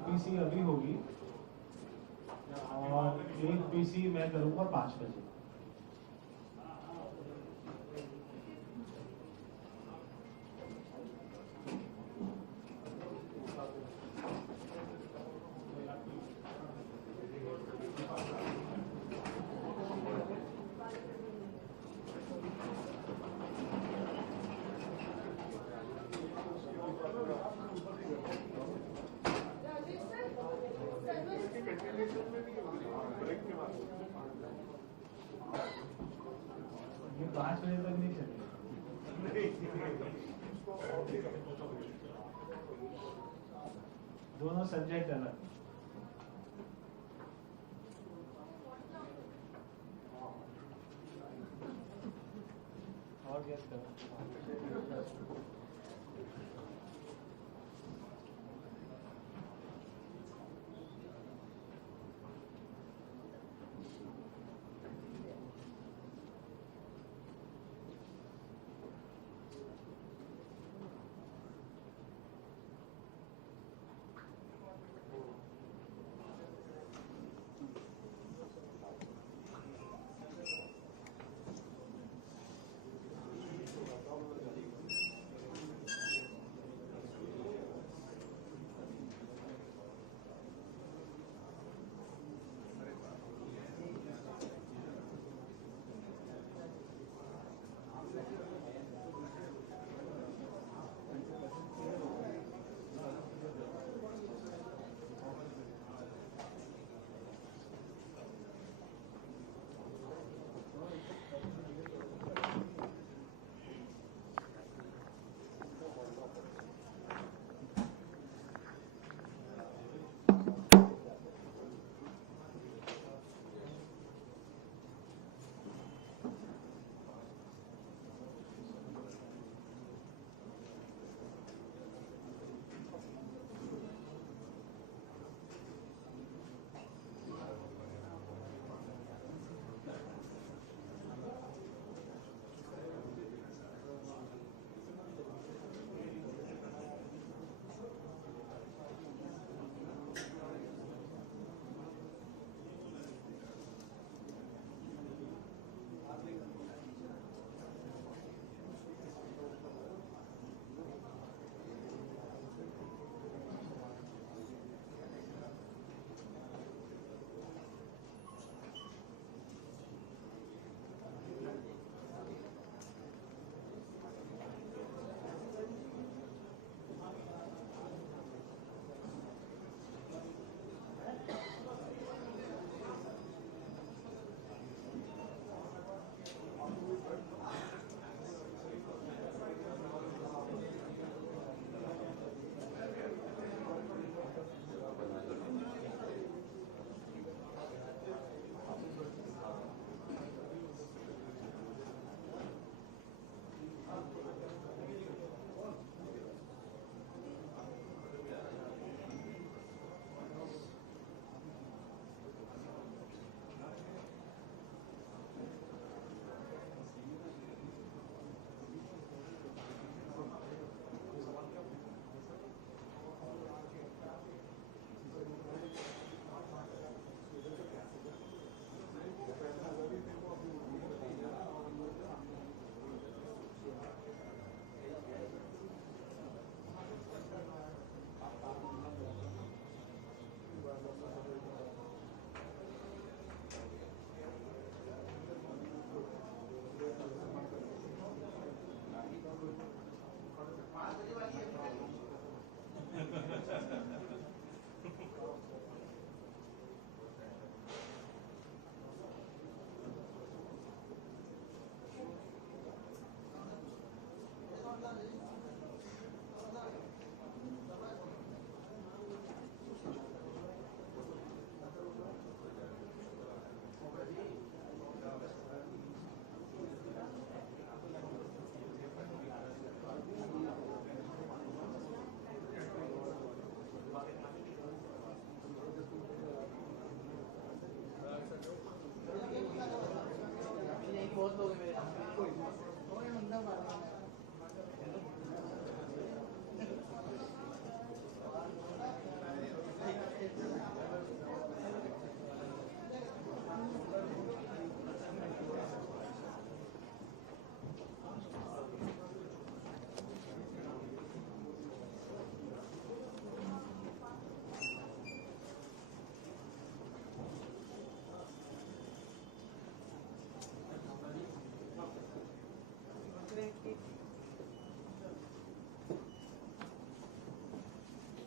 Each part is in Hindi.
एक पीसी अभी होगी और एक पीसी मैं करूंगा 5 बजे। ये 5 बजे तक नहीं चलेगा। दोनों सब्जेक्ट अलग। और गेस करो।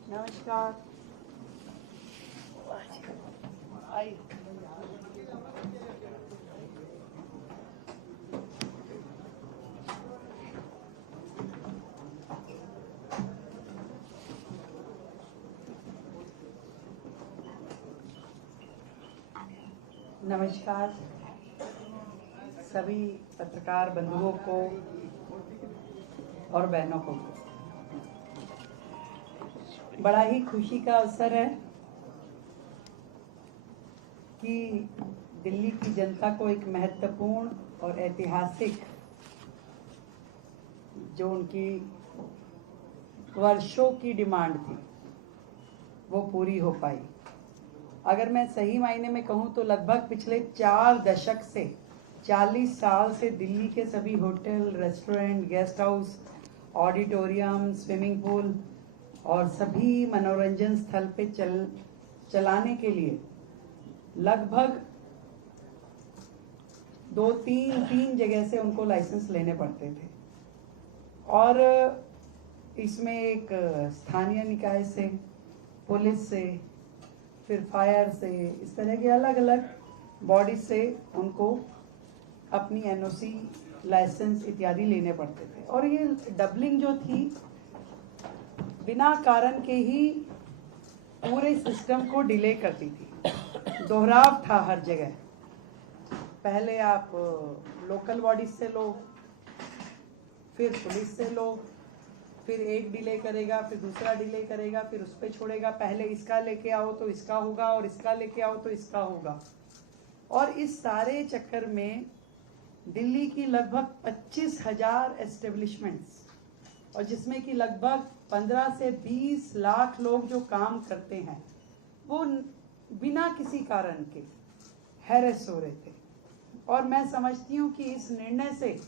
नमस्कार। आइए। नमस्कार सभी पत्रकार बंधुओं को और बहनों को। बड़ा ही खुशी का अवसर है कि दिल्ली की जनता को एक महत्वपूर्ण और ऐतिहासिक, जो उनकी वर्षों की डिमांड थी, वो पूरी हो पाई। अगर मैं सही मायने में कहूँ तो लगभग पिछले 4 दशक से 40 साल से दिल्ली के सभी hotel, restaurant, guest house, auditorium, swimming pool और सभी मनोरंजन स्थल पे चलाने के लिए लगभग 2-3 जगह से उनको लाइसेंस लेने पड़ते थे। और इसमें एक स्थानीय निकाय से, पुलिस से, फिर फायर से, इस तरह के अलग अलग बॉडी से उनको अपनी एनओसी, लाइसेंस इत्यादि लेने पड़ते थे। और ये डबलिंग जो थी बिना कारण के ही पूरे सिस्टम को डिले करती थी। दोहराव था हर जगह। पहले आप लोकल बॉडी से लो, फिर पुलिस से लो, फिर एक डिले करेगा, फिर दूसरा डिले करेगा, फिर उस पर छोड़ेगा, पहले इसका लेके आओ तो इसका होगा, और इसका लेके आओ तो इसका होगा। और इस सारे चक्कर में दिल्ली की लगभग 25,000 एस्टेब्लिशमेंट्स, और जिसमें कि लगभग 15 से 20 लाख लोग जो काम करते हैं, वो बिना किसी कारण के हैरेस हो रहे थे। और मैं समझती हूँ कि इस निर्णय से,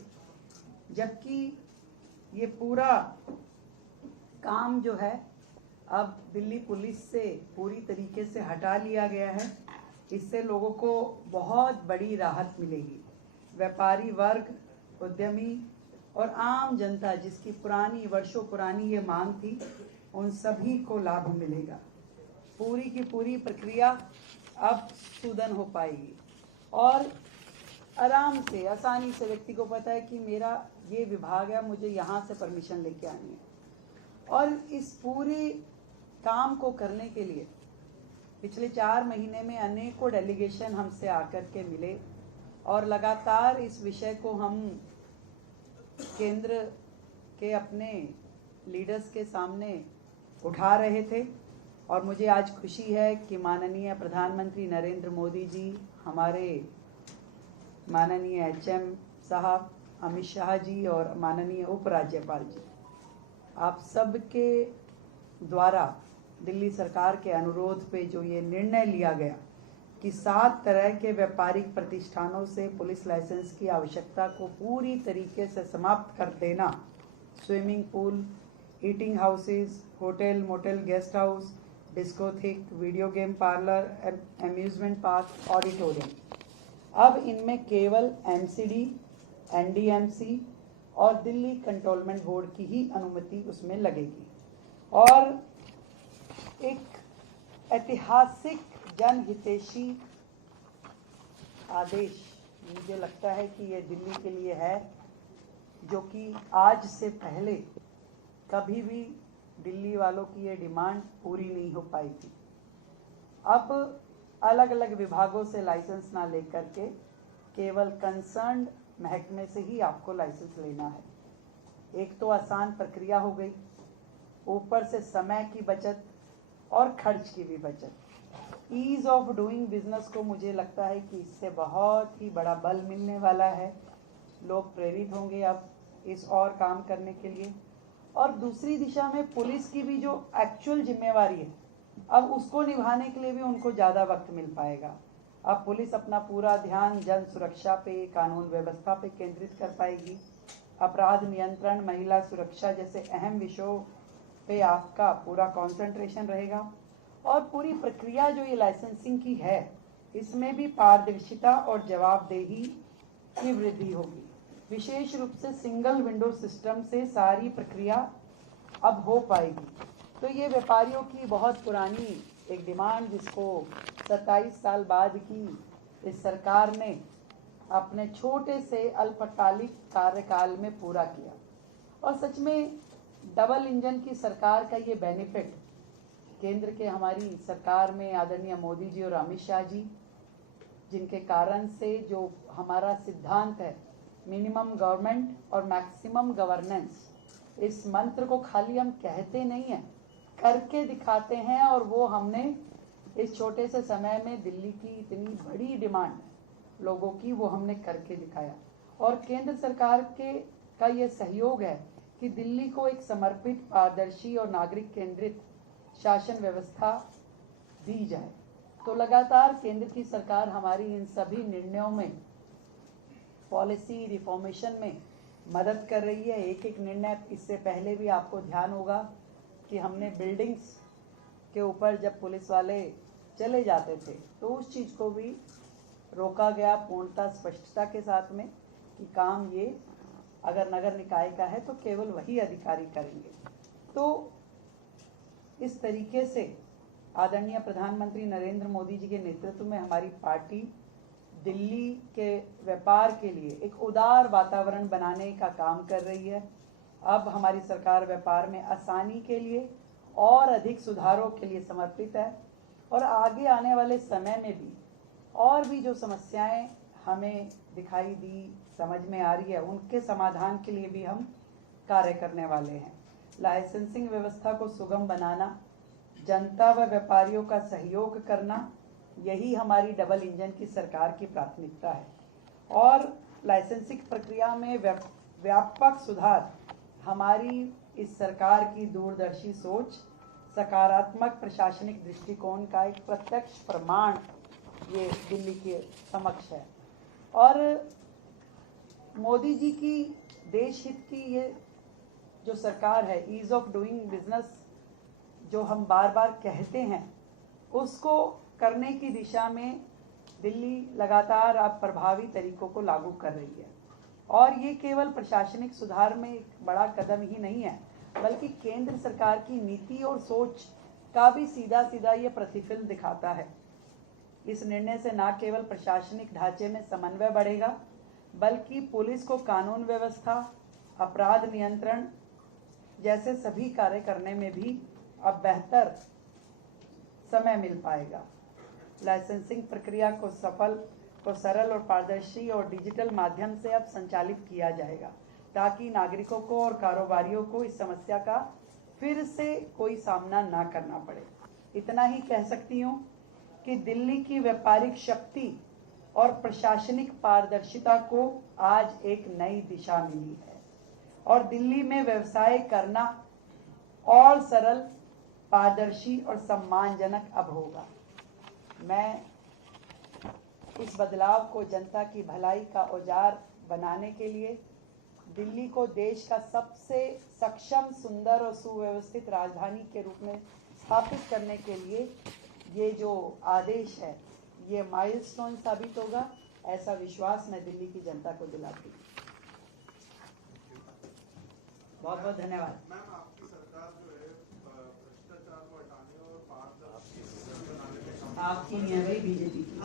जबकि ये पूरा काम जो है अब दिल्ली पुलिस से पूरी तरीके से हटा लिया गया है, इससे लोगों को बहुत बड़ी राहत मिलेगी। व्यापारी वर्ग, उद्यमी और आम जनता, जिसकी वर्षों पुरानी ये मांग थी, उन सभी को लाभ मिलेगा। पूरी की पूरी प्रक्रिया अब सुदन हो पाएगी और आराम से, आसानी से व्यक्ति को पता है कि मेरा ये विभाग है, मुझे यहाँ से परमिशन लेके आनी है। और इस पूरे काम को करने के लिए पिछले 4 महीने में अनेकों डेलीगेशन हमसे आकर के मिले और लगातार इस विषय को हम केंद्र के अपने लीडर्स के सामने उठा रहे थे। और मुझे आज खुशी है कि माननीय प्रधानमंत्री नरेंद्र मोदी जी, हमारे माननीय एचएम साहब अमित शाह जी और माननीय उपराज्यपाल जी, आप सबके द्वारा दिल्ली सरकार के अनुरोध पे जो ये निर्णय लिया गया कि 7 तरह के व्यापारिक प्रतिष्ठानों से पुलिस लाइसेंस की आवश्यकता को पूरी तरीके से समाप्त कर देना, swimming pool, eating houses, hotel, motel, guest house, discotheque, video game parlour, amusement park, auditorium, अब इनमें केवल एमसीडी, एनडीएमसी और दिल्ली कंट्रोलमेंट बोर्ड की ही अनुमति उसमें लगेगी। और एक ऐतिहासिक जनहितैषी आदेश मुझे लगता है कि ये दिल्ली के लिए है, जो कि आज से पहले कभी भी दिल्ली वालों की ये डिमांड पूरी नहीं हो पाई थी। अब अलग अलग विभागों से लाइसेंस ना लेकर के केवल कंसर्न्ड महकमे से ही आपको लाइसेंस लेना है। एक तो आसान प्रक्रिया हो गई, ऊपर से समय की बचत और खर्च की भी बचत। ईज ऑफ डूइंग बिजनेस को मुझे लगता है कि इससे बहुत ही बड़ा बल मिलने वाला है। लोग प्रेरित होंगे अब इस और काम करने के लिए। और दूसरी दिशा में पुलिस की भी जो एक्चुअल जिम्मेवारी है, अब उसको निभाने के लिए भी उनको ज़्यादा वक्त मिल पाएगा। अब पुलिस अपना पूरा ध्यान जन सुरक्षा पे, कानून व्यवस्था पे केंद्रित कर पाएगी। अपराध नियंत्रण, महिला सुरक्षा जैसे अहम विषयों पे आपका पूरा कंसंट्रेशन रहेगा। और पूरी प्रक्रिया जो ये लाइसेंसिंग की है, इसमें भी पारदर्शिता और जवाबदेही की वृद्धि होगी। विशेष रूप से सिंगल विंडो सिस्टम से सारी प्रक्रिया अब हो पाएगी। तो ये व्यापारियों की बहुत पुरानी एक डिमांड, जिसको 27 साल बाद की इस सरकार ने अपने छोटे से अल्पकालिक कार्यकाल में पूरा किया। और सच में डबल इंजन की सरकार का ये बेनिफिट केंद्र के हमारी सरकार में आदरणीय मोदी जी और अमित शाह जी, जिनके कारण से जो हमारा सिद्धांत है मिनिमम गवर्नमेंट और मैक्सिमम गवर्नेंस, इस मंत्र को खाली हम कहते नहीं हैं, करके दिखाते हैं। और वो हमने इस छोटे से समय में दिल्ली की इतनी बड़ी डिमांड लोगों की, वो हमने करके दिखाया। और केंद्र सरकार का ये सहयोग है कि दिल्ली को एक समर्पित, पारदर्शी और नागरिक केंद्रित शासन व्यवस्था दी जाए। तो लगातार केंद्र की सरकार हमारी इन सभी निर्णयों में, पॉलिसी रिफॉर्मेशन में मदद कर रही है। एक एक निर्णय, इससे पहले भी आपको ध्यान होगा कि हमने बिल्डिंग्स के ऊपर जब पुलिस वाले चले जाते थे तो उस चीज़ को भी रोका गया पूर्णतः स्पष्टता के साथ में कि काम ये अगर नगर निकाय का है तो केवल वही अधिकारी करेंगे। तो इस तरीके से आदरणीय प्रधानमंत्री नरेंद्र मोदी जी के नेतृत्व में हमारी पार्टी दिल्ली के व्यापार के लिए एक उदार वातावरण बनाने का काम कर रही है। अब हमारी सरकार व्यापार में आसानी के लिए और अधिक सुधारों के लिए समर्पित है। और आगे आने वाले समय में भी और भी जो समस्याएं हमें दिखाई दी, समझ में आ रही है, उनके समाधान के लिए भी हम कार्य करने वाले हैं। लाइसेंसिंग व्यवस्था को सुगम बनाना, जनता व व्यापारियों का सहयोग करना, यही हमारी डबल इंजन की सरकार की प्राथमिकता है। और लाइसेंसिंग प्रक्रिया में व्यापक सुधार हमारी इस सरकार की दूरदर्शी सोच, सकारात्मक प्रशासनिक दृष्टिकोण का एक प्रत्यक्ष प्रमाण ये दिल्ली के समक्ष है। और मोदी जी की देश हित की ये जो सरकार है, ईज ऑफ डूइंग बिजनेस जो हम बार बार कहते हैं, उसको करने की दिशा में दिल्ली लगातार अब प्रभावी तरीकों को लागू कर रही है। और ये केवल प्रशासनिक सुधार में एक बड़ा कदम ही नहीं है, बल्कि केंद्र सरकार की नीति और सोच का भी सीधा सीधा ये प्रतिफल दिखाता है। इस निर्णय से न केवल प्रशासनिक ढांचे में समन्वय बढ़ेगा, बल्कि पुलिस को कानून व्यवस्था, अपराध नियंत्रण जैसे सभी कार्य करने में भी अब बेहतर समय मिल पाएगा। लाइसेंसिंग प्रक्रिया को सरल और पारदर्शी और डिजिटल माध्यम से अब संचालित किया जाएगा, ताकि नागरिकों को और कारोबारियों को इस समस्या का फिर से कोई सामना ना करना पड़े। इतना ही कह सकती हूँ कि दिल्ली की व्यापारिक शक्ति और प्रशासनिक पारदर्शिता को आज एक नई दिशा मिली है और दिल्ली में व्यवसाय करना और सरल, पारदर्शी और सम्मानजनक अब होगा। मैं इस बदलाव को जनता की भलाई का औजार बनाने के लिए दिल्ली को देश का सबसे सक्षम, सुंदर और सुव्यवस्थित राजधानी के रूप में स्थापित करने के लिए ये जो आदेश है, ये माइलस्टोन साबित होगा, ऐसा विश्वास मैं दिल्ली की जनता को दिलाती हूँ। बहुत बहुत धन्यवाद। मैम, आपकी सरकार जो है भ्रष्टाचार को हटाने और पारदर्शी सिस्टम बनाने में काम आपकी नहीं है भाई, बीजेपी की।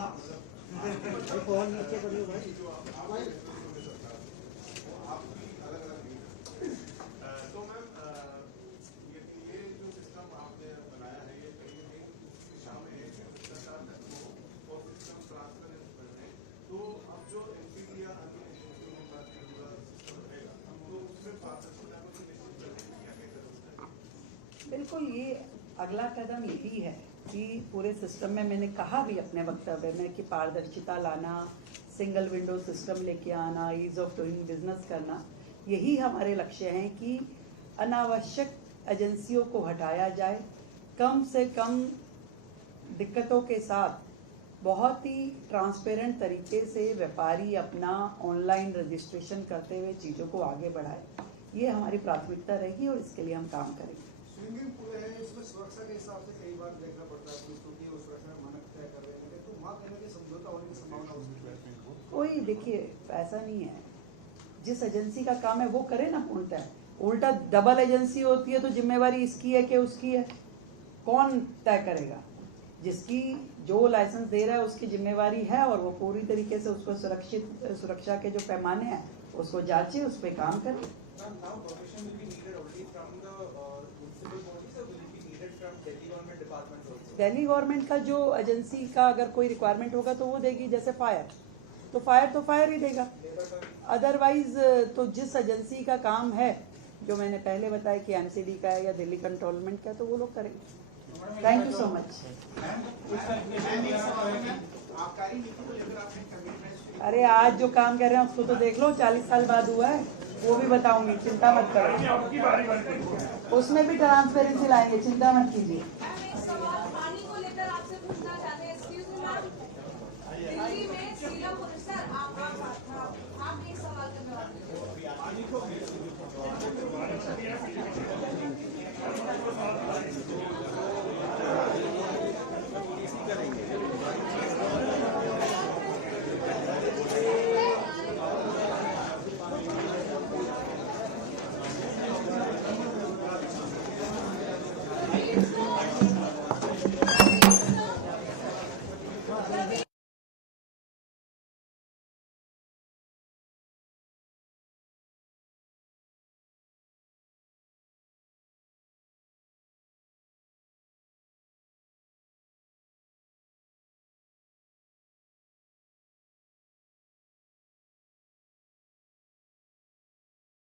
आपकी अलग अलग नीति। तो मैम, ये जो सिस्टम आपने बनाया है, ये कहीं ना कहीं उस दिशा में है कि भ्रष्टाचार तक हो और सिस्टम ट्रांसपेरेंट बने। तो अब जो एनसीबी या अन्य एजेंसियों में सिस्टम रहेगा, तो उसमें पारदर्शिता को सुनिश्चित करने की क्या क्या जरूरत है? बिल्कुल, ये अगला कदम यही है कि पूरे सिस्टम में, मैंने कहा भी अपने वक्तव्य में कि पारदर्शिता लाना, सिंगल विंडो सिस्टम लेके आना, ईज ऑफ डूइंग बिजनेस करना, यही हमारे लक्ष्य हैं कि अनावश्यक एजेंसियों को हटाया जाए, कम से कम दिक्कतों के साथ बहुत ही ट्रांसपेरेंट तरीके से व्यापारी अपना ऑनलाइन रजिस्ट्रेशन करते हुए चीज़ों को आगे बढ़ाए। ये हमारी प्राथमिकता रहेगी और इसके लिए हम काम करेंगे। स्विमिंग पूल है, इसमें सुरक्षा के हिसाब से कई बार देखना पड़ता है पुलिस को कि वो सुरक्षा मानक तय कर रहे हैं, तो वहाँ कहीं ना कहीं समझौता होने की संभावना हो सकती है। कोई देखिए ऐसा नहीं है, जिस एजेंसी का काम है वो करे ना पूर्णतः। उल्टा डबल एजेंसी होती है तो जिम्मेवारी इसकी है कि उसकी है, कौन तय करेगा? जिसकी जो लाइसेंस दे रहा है उसकी जिम्मेवारी है और वो पूरी तरीके से उसको सुरक्षा के जो पैमाने हैं उसको जांचे, उस पर काम करे। Now permission will be needed only from the municipal bodies or will it be needed from Delhi government departments also? Delhi government का जो एजेंसी का अगर कोई रिक्वायरमेंट होगा तो वो देगी, जैसे फायर तो फायर ही देगा। अदरवाइज तो जिस एजेंसी का काम है, जो मैंने पहले बताया कि एमसीडी का है या दिल्ली कंट्रोलमेंट का है, तो वो लोग करेंगे। Thank you so much. आबकारी नीति को लेकर आपने कमिटमेंट अरे आज जो काम कर रहे हैं उसको तो देख लो, 40 साल बाद हुआ है, वो भी बताऊंगी, चिंता मत करो। उसमें भी ट्रांसपेरेंसी लाएंगे, चिंता मत कीजिए।